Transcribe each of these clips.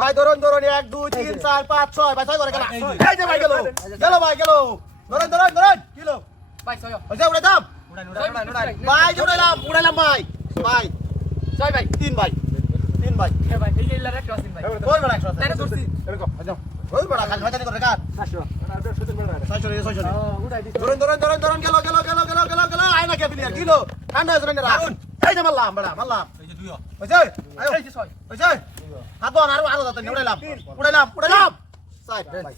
ভাই ধরুন ধরুন এক দুই তিন চার পাঁচ ছয় ভাই ছয় করে গেল। এই যে। ভাই গেল গেল ভাই গেল। ধরুন ধরুন ধরুন কিলো ভাই ছয়। ওই যে উড়ে দাম। ভাই উড়াইলাম উড়াইলাম ভাই। ভাই। ছয় ভাই। তিন ভাই। তিন ভাই। ভাই। এই যে ইল্লার একটা আছেন ভাই। ওই বড় একশো তাইলে ধরছি। ওই বড় খালি ভাই করে কাট। ছয়শো। রে ধরুন ধরুন ধরুন ধরুন গেল গেল গেল গেল গেল গেল আয় কে প্লেয়ার কিলো ঠান্ডা রাখুন এই যে মারলাম বড়া মারলাম। বুঝছে আয়ো। বুঝছে হাত বন আরও আরও যাতে উড়াইলাম উড়াইলাম উড়াইলাম সাইড ভাই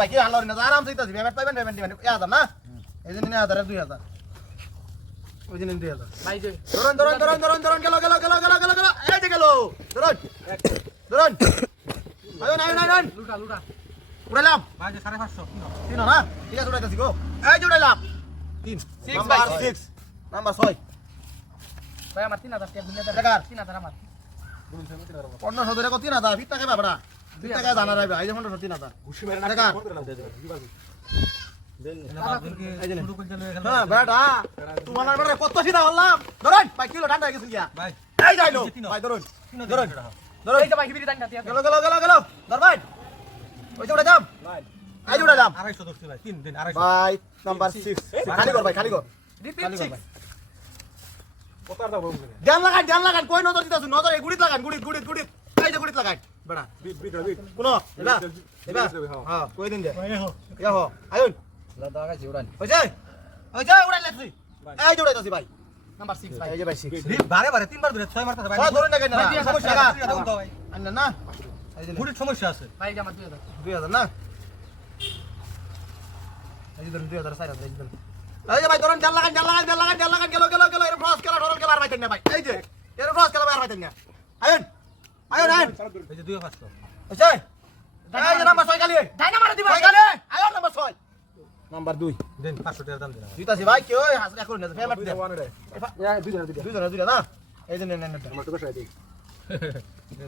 ভাই কি হালো না আরাম দিতাছি পেমেন্ট পাইবেন পেমেন্ট। দিবেন এক হাজার না? এই জন্য হাজার দুই হাজার। ওই জন্য দুই হাজার। ভাই যে ধরুন ধরুন ধরুন ধরুন ধরুন গেল গেল গেল গেল গেল গেল। এই যে গেল। ধরুন। ধরুন। আয়ো না আয়ো না আয়ো লুটা। লুটা উড়াইলাম ভাই যে সাড়ে পাঁচশো। কিলো তিন না? ঠিক আছে উড়াইতাছি গো। এই যে উড়াইলাম তিন। সিক্স নাম্বার ছয়। ভাই আমার তিন হাজার টাকা তিন হাজার আমার। পনেরো সতেরো কত তিন হাজার। ফিট টাকা বাবা দুই টাকা জানা রাখবে আইজে পনেরো তিন হাজার। ঘুষি মেরে হ্যাঁ, হ্যাঁ, টাকা কত সিধা হলাম ধরেন পাই কিলো ঠান্ডা গেছিল গিয়া। ভাই যাইলো। ভাই ধরুন ধরুন ধরুন। এই তো পাই বিরি টান্ডা গেল গেল গেল গেল। ধর ভাই। ওই তো ওটা দাম ভাই। আই ওটা দাম 250 ধরছি ভাই তিন দিন 250 ভাই নাম্বার 6 খালি কর ভাই খালি কর। রিপিট 6 ধ্যান লাগান ধ্যান লাগান কই নজর দিতাছ নজর এই গুড়িত ভাই তিনবার ছয় মারতে ভাই সমস্যা আছে। ভাই আমার না? একদম এই ভাই ধরুন জাল লাগান জাল লাগান জাল লাগান জাল লাগান গেল গেল গেল এর ফ্রস খেলা ধরুন খেলা আর পাইতেন না ভাই এই যে এর ফ্রস খেলা আর পাইতেন না আয়ুন আয়ুন আয়ুন এই যে দুই এই যে নাম্বার মারা দিবা নাম্বার নাম্বার দিন দাম দিন দিতাছি ভাই কেউ হাসকা করুন না পেমেন্ট দেন দুই জনের দুই জনের না এই যে নেন নেন নেন।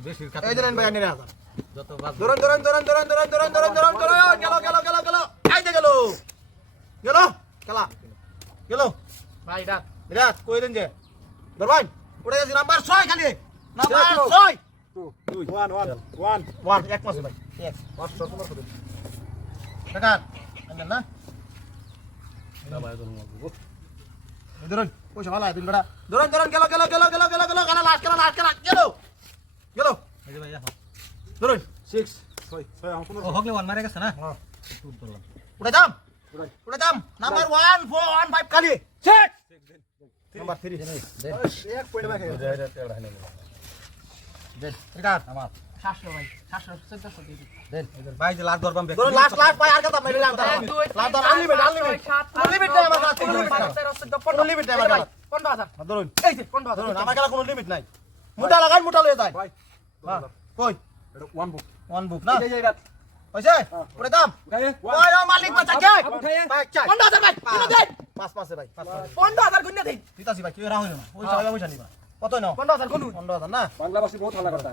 বেশি এই যে নেন ভাই নেন হাজার যত বাদ ধরুন ধরুন ধরুন ধরুন ধরুন ধরুন ধরুন ধরুন ভাই রাত রাত কই দেন গেছে নাম্বার 6 খালি। না? ওয়ান মারা উঠে দাম নাম্বার 1 4 1 5 খালি। 6 নাম্বার থ্রি এক পয়েন্ট লাগাই মোটা লয়ে যায় কই মালিক বাচ্চা কে 5000 ভাই দেন পাঁচ পাঁচে ভাই পাঁচ পাঁচে পনেরো হাজার গুণে দেন। দিতাছি ভাই কি রাহুল না ওই সবাই পয়সা নিবা। কত নাও? পনেরো হাজার গুনুন পনেরো হাজার না? বাংলা ভাষী বহুত ভালো কথা।